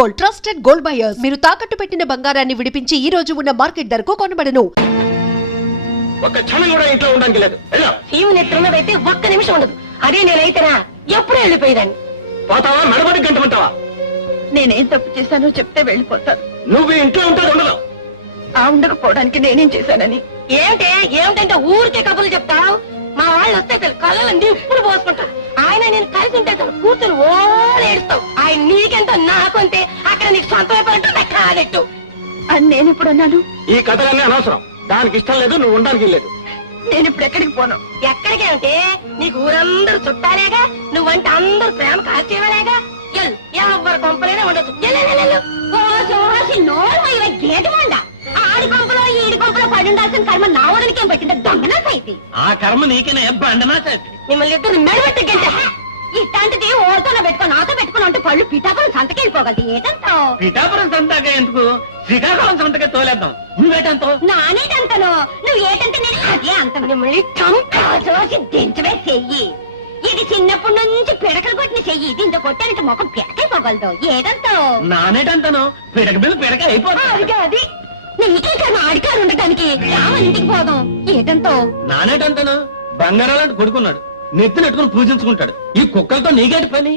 Gold, trusted gold buyers. మీరు తాకట్టు పెట్టిన బంగారాన్ని విడిపించి ఈ రోజు ఉన్న మార్కెట్ ధరకు కొనబడను. ఒక్క క్షణం కూడా ఇంట్లో ఉండడానికి లేదు. సీము నెత్తున్నదైతే ఒక్క నిమిషం ఉండదు. అదే నేనైతేనా ఎప్పుడూ వెళ్ళిపోయేదాన్ని. పోతావా మెడబడి గంటమంటావా? నేనేం తప్పు చేశానో చెప్తే వెళ్ళిపోతాను. నువ్వు ఇంట్లో ఉంటుంది ఉండదు. ఆ ఉండకపోవడానికి నేనేం చేశానని. ఏమిటంటే ఊరికే కబుర్లు చెప్తావు. మా వాళ్ళు వస్తే కళ్ళని ఇప్పుడు పోసుకుంటారు. ఆయన నేను కలిసి ఉంటే కూతురు ఏడుస్తావు. ఆయన నీకెంతో నాకంతే అక్కడ నీకు సొంత అయిపోయినట్టు కాదెట్టు అని నేను ఇప్పుడు అన్నాను. ఈ కథలన్నీ అనవసరం. దానికి ఇష్టం లేదు, నువ్వు ఉండడానికి లేదు. నేను ఇప్పుడు ఎక్కడికి పోను. ఎక్కడికి అంటే నీకు ఊరందరూ చుట్టాలేగా, నువ్వంటే అందరూ ప్రేమ కాల్చేవాలేగా. ఎవరు కొంపలేనే ఉండొచ్చు. గేటు మండ ఆడి కొంపలో ఈడి కొంపలో పడి ఉండాల్సిన కర్మ నా ఊరికేం పట్టింటే దొంగనా సైతి. ఆ కర్మ నీకేనే బండనా చేతి. మిమ్మల్ని ఇద్దరు మెడబెట్టి గంట ఇట్లాంటిది ఓడితోనే పెట్టుకో నాతో పెట్టుకుని ఉంటే పళ్ళు పిఠాపురం సంతకెళ్ళిపోగలదు. ఏటంతో పిఠాపురం సంతగా ఎందుకు, శ్రీకాకుళం సంతకే తోలేద్దాం. నువ్వేటంతో? నానేటంతను. నువ్వు ఏటంటే నేను అదే అంత. మిమ్మల్ని చూసి దించవే చెయ్యి. ఇది చిన్నప్పటి నుంచి పిడకలు కొట్టిన చెయ్యి. దీంతో కొట్టానంటే ముఖం పిడకైపోగలదు. ఏటంతో? నానేటంతను పిడక మీద పిడక అయిపోతుంది. అది నీకే కన్నా ఆడికాడు ఉండటానికి. రామని ఇంటికి పోదాం. ఏటంతో? నానేటంతను బంగారాలంటే కొడుకున్నాడు, నెత్తి నెట్టుకుని పూజించుకుంటాడు. ఈ కుక్కలతో నీకేటి పని?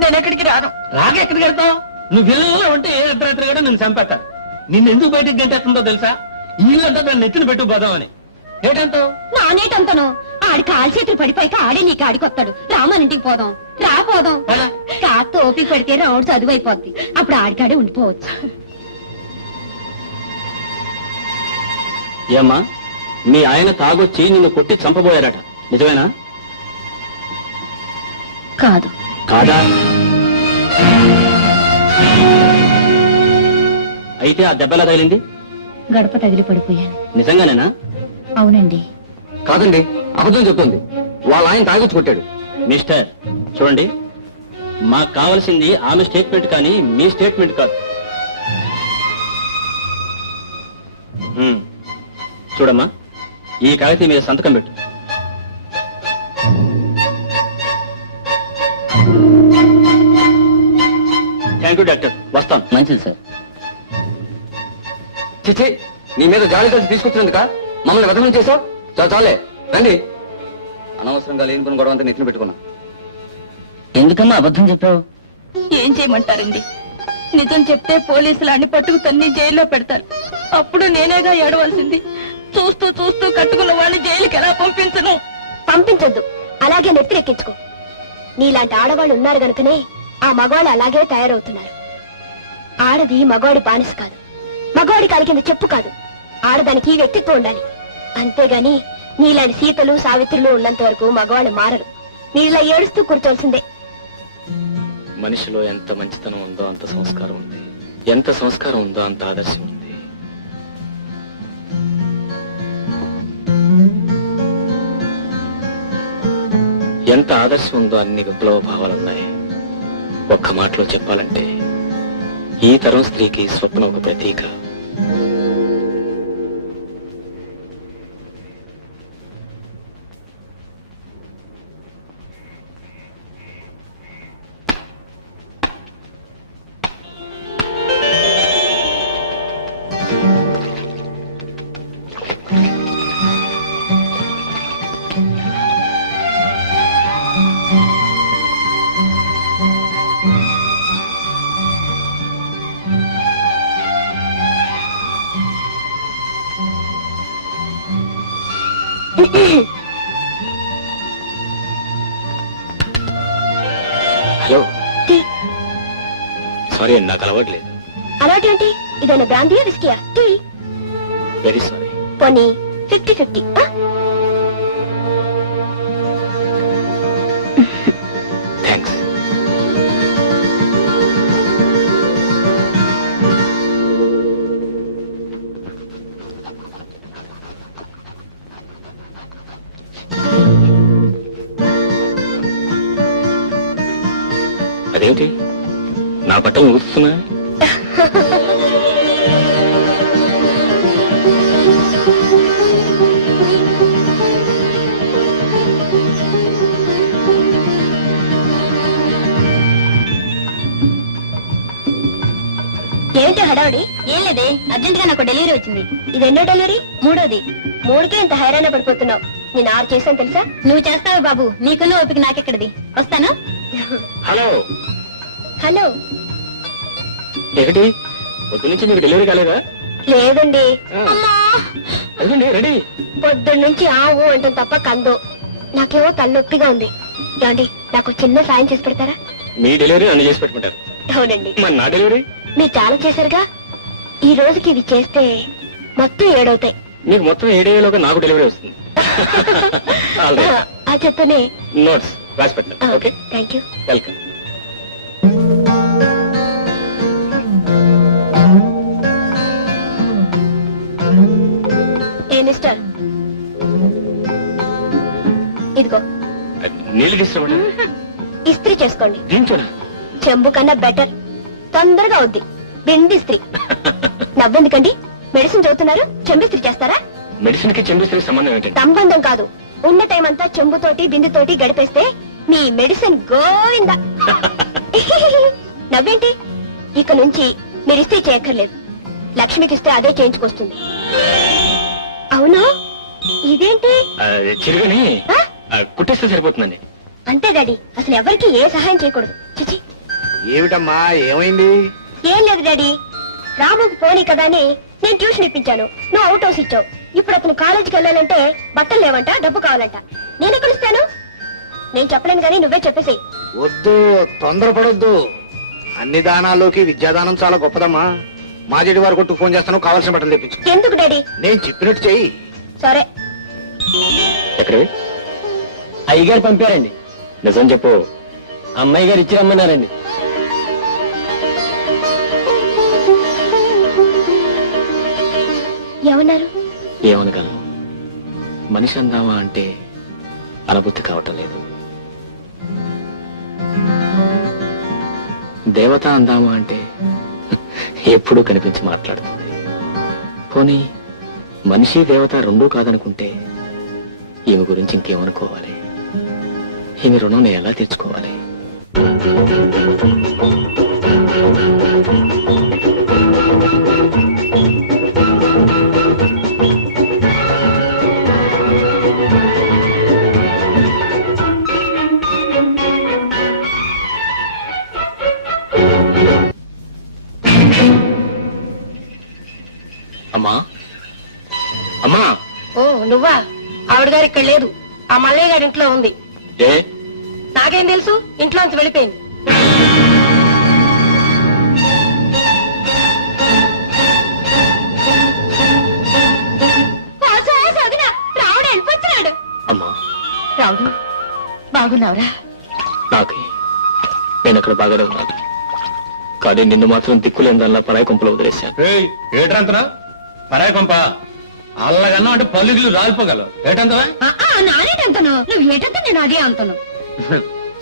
నేను ఎక్కడికి రాను. రాకెక్కడికి వెళ్తావు? నువ్వు ఇళ్ళలో ఉంటే ఏ అర్ధరాత్రి కూడా నేను చంపేస్తాను. నిన్ను ఎందుకు బయటికి గంటేస్తుందో తెలుసా? ఇల్లంతా దాన్ని నెత్తిన పెట్టు పోదామని. ఏటంతో? నానేటంతను. ఆడి కాలు చేతులు పడిపోయాక ఆడే నీకు ఆడికొస్తాడు. రామని ఇంటికి పోదాం. పోదాం. కాస్త ఓపిక పెడితే రౌండ్ చదువు అయిపోద్ది. అప్పుడు ఆడికాడే ఉండిపోవచ్చు. ఏమ్మా, మీ ఆయన తాగొచ్చి నిన్ను కొట్టి చంపబోయారట, నిజమేనా? కాదు. కాదా? అయితే ఆ దెబ్బలా తగిలింది? గడప తగిలి పడిపోయాను. నిజంగానేనా? అవునండి. కాదండి, అబద్ధం చెప్తుంది. వాళ్ళ ఆయన తాగొచ్చి కొట్టాడు. మిస్టర్, చూడండి, మాకు కావలసింది ఆమె స్టేట్మెంట్ కానీ మీ స్టేట్మెంట్ కాదు. చూడమ్మా, ఈ కాగితం మీద సంతకం పెట్టు. థ్యాంక్ యూ డాక్టర్, వస్తాం. మంచిది సార్. చిచి, నీ మీద జాలి కలిసి తీసుకొచ్చినందుక మమ్మల్ని వదనం చేసావు. చాలే రండి. అనవసరంగా లేని పని గొడవ అంతా నెత్తిన పెట్టుకున్నా. ఎందుకమ్మా అబద్ధం చెప్పావు? ఏం చేయమంటారండి? నిజం చెప్తే పోలీసులు అన్ని పట్టుకు తన్ని జైల్లో పెడతారు. అప్పుడు నేనేగా ఏడవలసింది. చూస్తూ చూస్తూ కట్టుకున్న వాడిని జైలుకి ఎలా పంపించను? పంపించొద్దు, అలాగే నెత్తిరెక్కించుకో. నీలాంటి ఆడవాళ్ళు ఉన్నారు గనుకనే ఆ మగవాళ్ళు అలాగే తయారవుతున్నారు. ఆడది మగవాడి బానిస కాదు, మగవాడి కాలి కింద చెప్పు కాదు. ఆడదానికి వ్యక్తిత్వం ఉండాలి. అంతేగాని నీలాంటి సీతలు సావిత్రులు ఉన్నంత వరకు మగవాళ్ళు మారరు. నీలా ఏడుస్తూ కూర్చోవలసిందే. మనిషిలో ఎంత మంచితనం ఉందో అంత సంస్కారం ఉంది, ఎంత సంస్కారం ఉందో అంత ఆదర్శం ఉంది. ఎంత ఆదర్శం ఉందో అన్ని విప్లవ భావాలున్నాయి. ఒక్క మాటలో చెప్పాలంటే ఈ తరం స్త్రీకి స్వప్నం ఒక ప్రతీక. హలో, సారీ అండి, నాకు అలవాట్లేదు. అలాంటి ఇదైనా బ్రాందీయా విస్కీయా? టీ. Very sorry. పోనీ 50-50. థ్యాంక్స్. అదేమిటి నా బట్టలు ఊరుస్తున్నా? ఏంటి హడావుడి? ఏం లేదే, అర్జెంట్ గా నాకు డెలివరీ వచ్చింది. ఇది ఎన్నో డెలివరీ? మూడోది. మూడుకే ఇంత హైరాణ పడిపోతున్నావు. నేను 6 చేశాను తెలుసా? నువ్వు చేస్తావు బాబు, నీకున్న ఓపిక నాకెక్కడిది. వస్తాను. Hello hello. ఏమిటి పొద్దు నుంచి మీకు డెలివరీ కాలేదా? లేదండి. అదండి రెడీ. పొద్దున్న నుంచి ఆవు అంటే తప్ప కందో. నాకేమో తలనొప్పిగా ఉంది. ఏమండి, నాకు చిన్న సాయం చేసి పెడతారా? మీ డెలివరీ నన్ను చేసి పెట్టుకుంటారు. అవునండి. మరి నా డెలివరీ మీరు చాలా చేశారుగా, ఈ రోజుకి ఇది చేస్తే మొత్తం 7 అవుతాయి. మీకు మొత్తం 7 అయ్యేలోగా నాకు డెలివరీ వస్తుంది. ఆ చెత్తనే. నోట్స్ రాసి పెట్టాను. Okay, thank you. Welcome. A mister, ఇదిగో నీళ్ళు తీసుకురమంటారు? ఇస్త్రీ చేసుకోండి. దీంతోనా? చెంబు కన్నా బెటర్, తొందరగా అవుద్ది. బింది ఇస్త్రీ. నవ్వెందుకండి? మెడిసిన్ చదువుతున్నారు, చెంబిస్త్రీ చేస్తారా? మెడిసిన్ కి చెంబిస్త్రీ సంబంధం ఏంటండి? సంబంధం కాదు. ఉన్న టైం అంతా చెంబుతోటి బిందుతోటి గడిపేస్తే మీ మెడిసిన్ గోవింద. నవ్వేంటి? ఇక నుంచి మీరు ఇస్త్రీ చేయక్కర్లేదు. లక్ష్మికి ఇస్తే అదే చేయించుకొస్తుంది. అవును, ఇదేంటి? చిరుగని ఆ? కుట్టేస్తే సరిపోతుందండి. అంతే డాడీ, అసలు ఎవరికి ఏ సహాయం చేయకూడదు. చిచి. ఏమిటమ్మా, ఏమైంది? ఏం లేదు డాడీ, రాముకి పోనీ కదా అని నేను ట్యూషన్ ఇప్పించాను. నువ్వు అవుట్ హౌస్ ఇచ్చావు. ఇప్పుడు అతను కాలేజీకి వెళ్ళాలంటే బట్టలు లేవంట, డబ్బు కావాలంట. నేను ఎక్కడ ఇస్తాను? నేను చెప్పలేను కానీ నువ్వే చెప్పేసి. వద్దు, తొందరపడొద్దు. అన్ని దానాల్లోకి విద్యాదానం చాలా గొప్పదమ్మా. మాజెడి వారు కొట్టు ఫోన్ చేస్తాను, కావాల్సిన బట్టలు తెప్పించు. ఎందుకు డాడీ? నేను చెప్పినట్టు చెయ్యి. సరే. ఎక్కడవి? అయ్యగారు పంపారండి. నిజం చెప్పు. అమ్మాయి గారు ఇచ్చి రమ్మన్నారండి. ఏమన్నారు? ఏమనగలను? మనిషి అందామా అంటే అనుభూతి కావటం లేదు. దేవత అందామా అంటే ఎప్పుడూ కనిపించి మాట్లాడుతుంది. పోనీ మనిషి దేవత రెండూ కాదనుకుంటే ఈమె గురించి ఇంకేమనుకోవాలి? ఈమె రుణం నేను ఎలా తీర్చుకోవాలి? అమ్మా, అమ్మా. ఓ నువ్వా? ఆవిడ గారు ఇక్కడ లేదు, ఆ మల్లయ్య గారి ఇంట్లో ఉంది. ఏ? నాకేం తెలుసు, ఇంట్లోంచి వెళ్ళిపోయింది. రావుడు వెళ్ళిపోతున్నాడు. అమ్మా, రావుడు, బాగున్నావురా? నాకే నేను అక్కడ బాగానే ఉన్నాను, కానీ నిన్ను మాత్రం దిక్కులేని దానిలా పరాయి కొంపలో వదిలేశాను. ఏట్రంతనా పరాయి కొంప? అల్లగన్నా అంటే పల్లిగులు రాలిపోగలవు. ఏటంతవా? నానేటంతను, నువ్వు ఏటంత నేను అదే అంతను.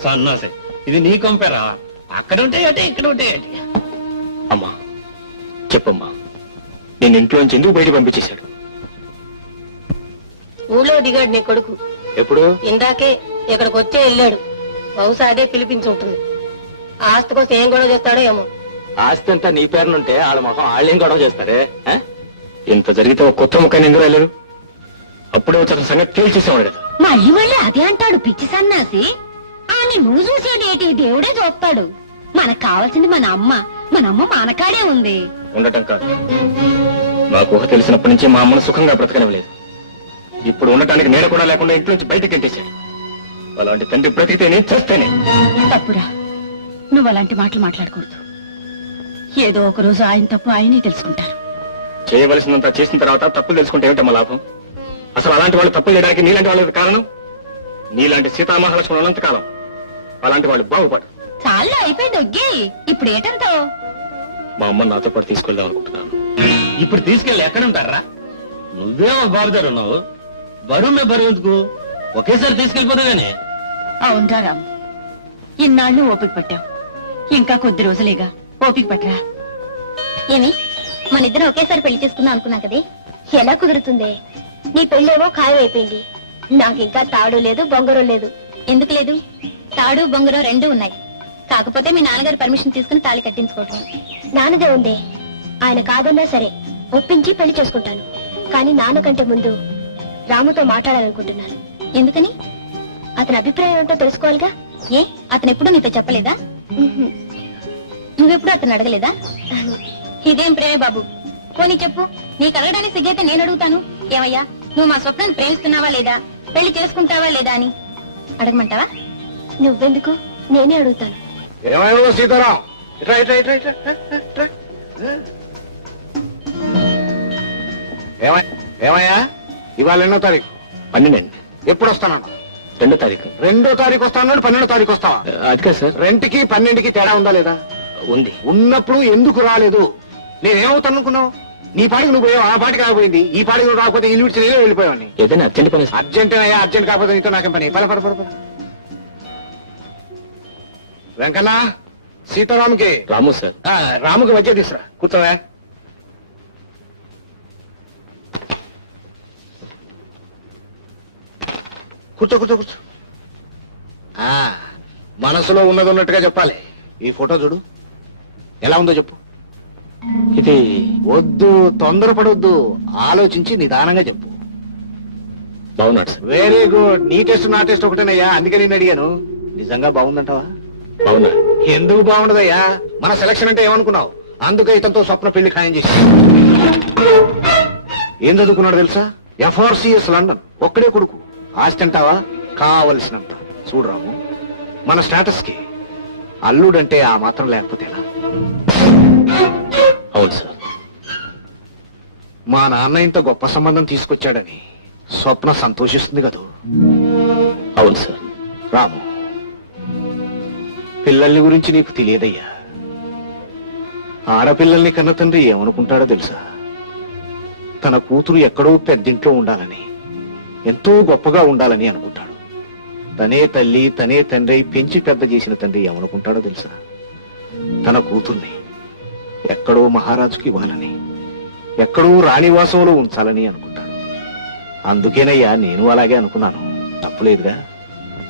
సన్నాసే, ఇది నీ కొంపేరా. అక్కడ ఉంటే అంటే ఇక్కడ ఉంటే ఏంటి? అమ్మా చెప్పమ్మా, నేను ఇంట్లోంచి ఎందుకు బయట పంపించేశాడు? ఊళ్ళో దిగాడు నీ కొడుకు. ఎప్పుడు? ఇందాకే ఇక్కడికి వచ్చే వెళ్ళాడు. బహుశా అదే పిలిపించి ఉంటుంది. ఆస్తి కోసం ఏం గొడవ చేస్తాడో ఏమో. ఆస్తి అంతా నీ పేరునుంటే వాళ్ళ మొహం వాళ్ళేం గొడవ చేస్తారే? ఇంత జరిగితే ఒక కొత్త ముఖాన్ని ఎందుకు రాలేరు? అప్పుడే వచ్చి అతని సంగతి తేల్చేసేవాడు కదా. మళ్ళీ మళ్ళీ అదే అంటాడు పిచ్చి సన్నాసి. అని నువ్వు చూసేదేటి, దేవుడే చూస్తాడు. మనకు కావాల్సింది మన అమ్మ. మన అమ్మ మనకాడే ఉంది. ఉండటం కాదు, నాకు ఊహ తెలిసినప్పటి నుంచి మా అమ్మను సుఖంగా బ్రతకనివ్వలేదు. ఇప్పుడు ఉండటానికి నేను కూడా లేకుండా ఇంట్లోంచి బయటకు గెంటేశాడు. అలాంటి తండ్రి బ్రతికితేనే చేస్తేనే. తప్పురా, నువ్వు అలాంటి మాటలు మాట్లాడకూడదు. ఏదో ఒక రోజు ఆయన తప్పు ఆయనే తెలుసుకుంటారు. చేయవలసినంత చేసిన తర్వాత తప్పులు తెలుసుకుంటే ఏమిటమ్మా లాభం? అసలు అలాంటి వాళ్ళు తప్పులు చేయడానికి నీలాంటి వాళ్ళకి కారణం. నీలాంటి సీతామహాలక్ష్మణులు ఉన్నంత కాలం అలాంటి వాళ్ళు బాగుపడరు. చాలా అయిపోయింది ఒగ్గి. ఇప్పుడు ఏటంతో? మా అమ్మ నాతో పాటు తీసుకెళ్దాం అనుకుంటున్నాను. ఇప్పుడు తీసుకెళ్ళి ఎక్కడ ఉంటారా? నువ్వే ఒక బాబుదారు ఉన్నావు, బరువు మే బరువు ఎందుకు? ఒకేసారి తీసుకెళ్ళిపోతాగానే. అవునరా రామ్, ఇన్నాళ్ళు ఓపిక పట్టావు. ఇంకా కొద్ది రోజులేగా, ఓపిక పట్టరా. ఏమి మన ఇద్దరం ఒకేసారి పెళ్లి చేసుకుందాం అనుకున్నా కదే. ఎలా కుదురుతుంది? నీ పెళ్ళేమో ఖాయం అయిపోయింది. నాకింకా తాడు లేదు, బొంగరం లేదు. ఎందుకు లేదు? తాడు బొంగరం రెండూ ఉన్నాయి. కాకపోతే మీ నాన్నగారు పర్మిషన్ తీసుకుని తాళి కట్టించుకోవటం. నాన్నదే ఉంది, ఆయన కాదన్నా సరే ఒప్పించి పెళ్లి చేసుకుంటాను. కానీ నాన్నకంటే ముందు రాముతో మాట్లాడాలనుకుంటున్నాను. ఎందుకని? అతని అభిప్రాయం ఏంటో తెలుసుకోవాలిగా. ఏ అతను ఎప్పుడు నీతో చెప్పలేదా? నువ్వెప్పుడు అతను అడగలేదా? ఇదేం ప్రేమే బాబు, పోనీ చెప్పు. నీకు అడగడానికి సిగ్గైతే నేను అడుగుతాను. ఏమయ్యా, నువ్వు మా స్వప్నాన్ని ప్రేమిస్తున్నావా లేదా, పెళ్లి చేసుకుంటావా లేదా అని అడగమంటావా? నువ్వెందుకు, నేనే అడుగుతాను. ఏమైనా సీతారాం, ఇట్రా ఇట్రా ఇట్రా ఇట్రా ఇట్రా. ఏమయ్యా, ఇవాళ ఎన్నో తారీఖు? 12 అండి. ఎప్పుడు వస్తానన్నా? 2వ తారీఖు. 2వ తారీఖు వస్తాను, 12వ తారీఖు వస్తావా? అది కాదు సార్. 2కి 12కి తేడా ఉందా లేదా? ఉంది. ఉన్నప్పుడు ఎందుకు రాలేదు? నేనేమవుతాను అనుకున్నావు? నీ పాటికి నువ్వు పోయావు, ఆ పాటికి ఆగిపోయింది. ఈ పాటికి నువ్వు రాకపోతే ఇల్లు విడిచి నేనే వెళ్ళిపోయావని. ఏదైనా అర్జెంట్ పని సార్. అర్జెంట్ అయ్యా, అర్జెంట్ కాకపోతే నీతో నాకేం పని? పద పద పద పద. వెంకన్న, సీతారాముకి రాము సార్. రాముకి మధ్య తీసురా, కూర్చోవా. కూర్చో కూర్చో కూర్చో. మనసులో ఉన్నది ఉన్నట్టుగా చెప్పాలి. ఈ ఫోటో చూడు, ఎలా ఉందో చెప్పు. ఇది వద్దు, తొందరపడొద్దు, ఆలోచించి నిదానంగా చెప్పు. బాగున్నాడు సార్. Very good. నీ టెస్ట్ నా టెస్ట్ ఒకటేనయ్యా, అందుకే నేను అడిగాను. నిజంగా బాగుందంటావా? బాగున్నాడు. ఎందుకు బాగుండదయ్యా? మన సెలక్షన్ అంటే ఏమనుకున్నావు? అందుకే ఇతనితో స్వప్న పెళ్లి ఖాయం చేసి. ఏం చదువుకున్నాడు తెలుసా? FRCS London. ఒక్కడే కొడుకు. ఆస్తి అంటావా? కావలసినంత. చూడరాము, మన స్టేటస్ కి అల్లుడంటే ఆ మాత్రం లేకపోతే ఎలా? అవును సార్. మా నాన్న ఇంత గొప్ప సంబంధం తీసుకొచ్చాడని స్వప్న సంతోషిస్తుంది కదూ? అవును సార్. రాము, పిల్లల్ని గురించి నీకు తెలియదయ్యా. ఆడపిల్లల్ని కన్న తండ్రి ఏమనుకుంటాడో తెలుసా? తన కూతురు ఎక్కడో పెద్దింట్లో ఉండాలని, ఎంతో గొప్పగా ఉండాలని అనుకుంటాడు. తనే తల్లి, తనే తండ్రి పెంచి పెద్ద చేసిన తండ్రి ఏమనుకుంటాడో తెలుసా? తన కూతుర్ని ఎక్కడో మహారాజుకి ఇవ్వాలని, ఎక్కడో రాణివాసంలో ఉంచాలని అనుకుంటాడు. అందుకేనయ్యా నేను అలాగే అనుకున్నాను. తప్పులేదుగా?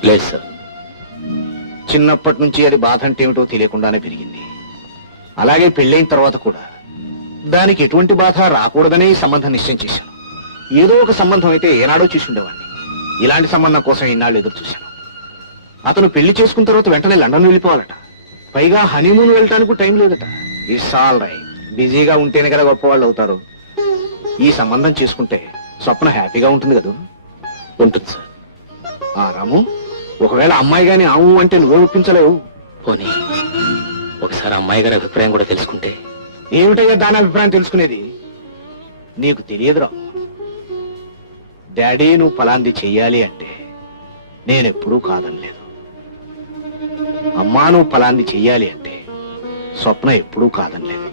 లేదు సార్. చిన్నప్పటి నుంచి అది బాధ అంటే ఏమిటో తెలియకుండానే పెరిగింది. అలాగే పెళ్ళైన తర్వాత కూడా దానికి ఎటువంటి బాధ రాకూడదనే ఈ సంబంధం నిశ్చయం చేశాను. ఏదో ఒక సంబంధం అయితే ఏనాడో చూసి ఉండేవాడిని. ఇలాంటి సంబంధం కోసం ఇన్నాళ్ళు ఎదురు చూశాను. అతను పెళ్లి చేసుకున్న తర్వాత వెంటనే లండన్ వెళ్ళిపోవాలట. పైగా హనీమూన్ వెళ్ళటానికి టైం లేదట. It's all right. బిజీగా ఉంటేనే కదా గొప్పవాళ్ళు అవుతారు. ఈ సంబంధం చేసుకుంటే స్వప్న హ్యాపీగా ఉంటుంది కదా? ఉంటుంది సార్. రాము, ఒకవేళ అమ్మాయి గాని ఆవు అంటే నువ్వే ఒప్పించలేవు. పోనీ ఒకసారి అమ్మాయి గారి అభిప్రాయం కూడా తెలుసుకుంటే. ఏమిటయ్యా దాని అభిప్రాయం తెలుసుకునేది? నీకు తెలియదురా. డాడీ నువ్వు పలాంది చెయ్యాలి అంటే నేనెప్పుడూ కాదనలేదు. అమ్మా నువ్వు పలాంది చెయ్యాలి అంటే స్వప్న ఎప్పుడూ కాదనలేదు.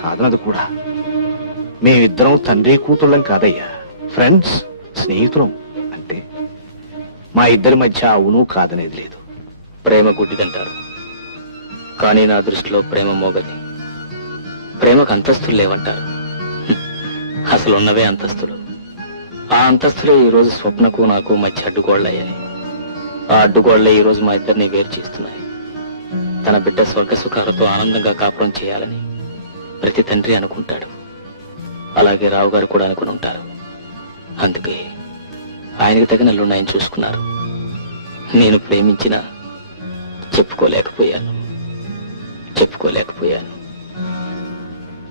కాదనదు కూడా. మేమిద్దరం తండ్రి కూతుళ్ళం కాదయ్యా, ఫ్రెండ్స్, స్నేహితులం అంతే. మా ఇద్దరి మధ్య అవును కాదనేది లేదు. ప్రేమ గుడ్డిదంటారు, కానీ నా దృష్టిలో ప్రేమ మోగది. ప్రేమకు అంతస్తులు లేవంటారు. అసలు ఉన్నవే అంతస్తులు. ఆ అంతస్తులే ఈ రోజు స్వప్నకు నాకు మధ్య అడ్డుగోళ్లయ్యాయి. ఆ అడ్డుగోళ్లే ఈ రోజు మా ఇద్దరిని వేరు చేస్తున్నాయి. తన బిడ్డ స్వర్గ సుఖాలతో ఆనందంగా కాపురం చేయాలని ప్రతి తండ్రి అనుకుంటాడు. అలాగే రావు గారు కూడా అనుకుని ఉంటారు. అందుకే ఆయనకి తగిన అల్లుడిని చూసుకున్నారు. నేను ప్రేమించిన చెప్పుకోలేకపోయాను.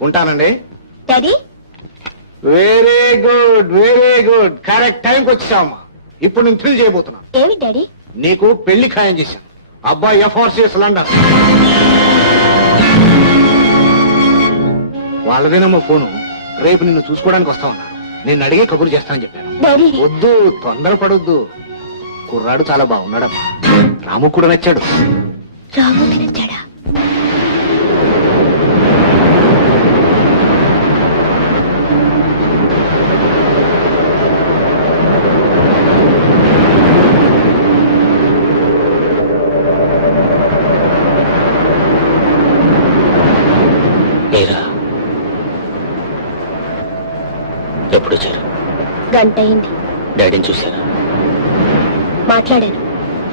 ఉంటానండి. Daddy, very good, very good. Correct టైంకి వచ్చావమ్మా. ఇప్పుడు నేను థ్రిల్ చేయబోతున్నా. ఏమి డాడీ? నీకు పెళ్లి ఖాయం చేశాను. అబ్బాయి FRCS లండన్. వాళ్ళదేనమ్మా ఫోను. రేపు నిన్ను చూసుకోవడానికి వస్తామన్నారు. నేను అడిగే కబురు చేస్తానని చెప్పాను. డాడీ, వద్దు, తొందరపడొద్దు. కుర్రాడు చాలా బాగున్నాడమ్మా. రాము కూడా నచ్చాడు. రాముకి నచ్చాడా? మీరా ఎప్పుడు వచ్చారు? గంట అయింది. డాడీని చూశారా? మాట్లాడాను.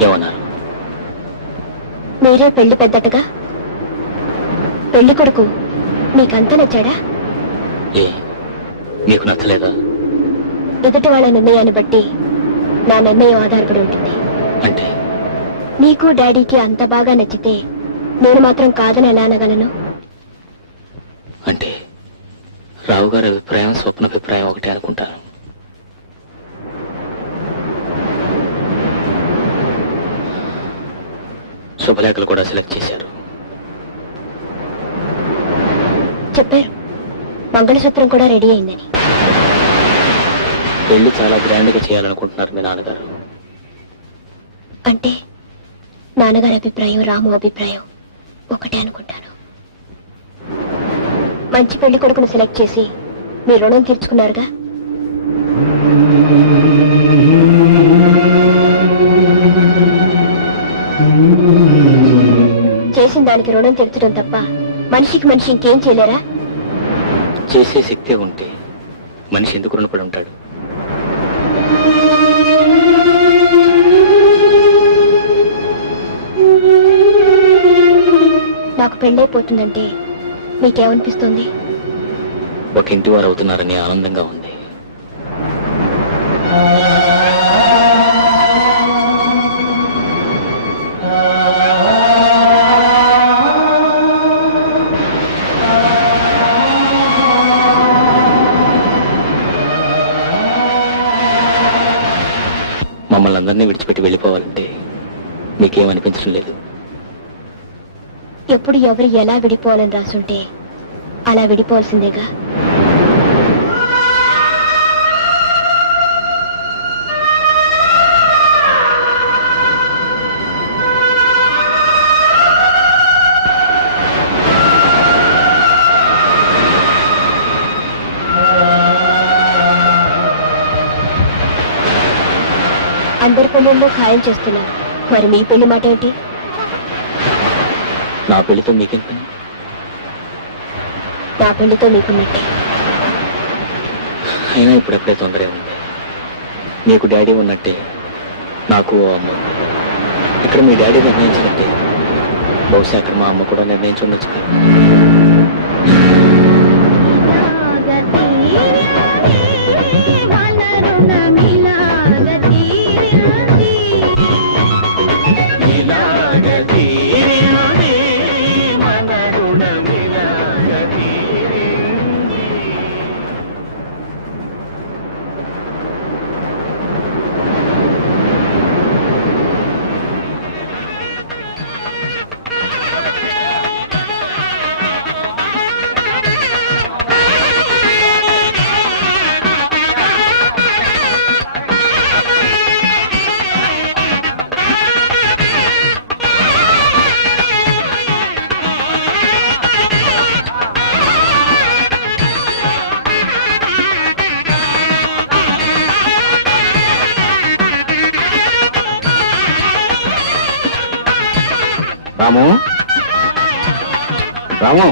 ఏమన్నారు? మీరే పెళ్లి పెద్దటగా. పెళ్లి కొడుకు మీకంతా నచ్చాడా? ఏ మీకు నచ్చలేదా? ఎదుటి వాళ్ళ నిర్ణయాన్ని బట్టి నా నిర్ణయం ఆధారపడి ఉంటుంది. అంటే నీకు డాడీకి అంత బాగా నచ్చితే నేను మాత్రం కాదని ఎలా అనగలను? అంటే రావు గారి అభిప్రాయం స్వప్న అభిప్రాయం ఒకటే అనుకుంటాను. శుభలేఖలు కూడా సెలెక్ట్ చేశారు. చెప్పారు మంగళసూత్రం కూడా రెడీ అయిందని. పెళ్లి చాలా గ్రాండ్ గా చేయాలనుకుంటున్నారు మీ నాన్నగారు. అంటే నాన్నగారి అభిప్రాయం రాము అభిప్రాయం ఒకటే అనుకుంటాను. మంచి పెళ్లి కొడుకును సెలెక్ట్ చేసి మీ రుణం తీర్చుకున్నారుగా. చేసిన దానికి రుణం తీర్చడం తప్ప మనిషికి మనిషి ఇంకేం చేయలేరా? చేసే శక్తే ఉంటే మనిషి ఎందుకు రుణపడి ఉంటాడు? నాకు పెళ్ళైపోతుందంటే మీకేమనిపిస్తుంది? ఒక ఇంటి వారు అవుతున్నారని ఆనందంగా ఉంది. మమ్మల్ని అందరినీ విడిచిపెట్టి వెళ్ళిపోవాలంటే మీకేమనిపించడం లేదు? ఎప్పుడు ఎవరు ఎలా విడిపోవాలని రాసుంటే అలా విడిపోవాల్సిందేగా. అందరి పెళ్ళిళ్ళు ఖాయం చేస్తున్నారు, మరి మీ పెళ్లి మాట ఏంటి? నా పెళ్లితో మీకేం పని? నా పెళ్లితో మీకున్నట్టే. అయినా ఇప్పుడెప్పుడే తొందరే ఉంది. మీకు డాడీ ఉన్నట్టే నాకు ఓ అమ్మ ఉంది. ఇక్కడ మీ డాడీ నిర్ణయించినట్టే బహుశా అక్కడ మా అమ్మ కూడా నిర్ణయించుండొచ్చు కదా. రాము రాము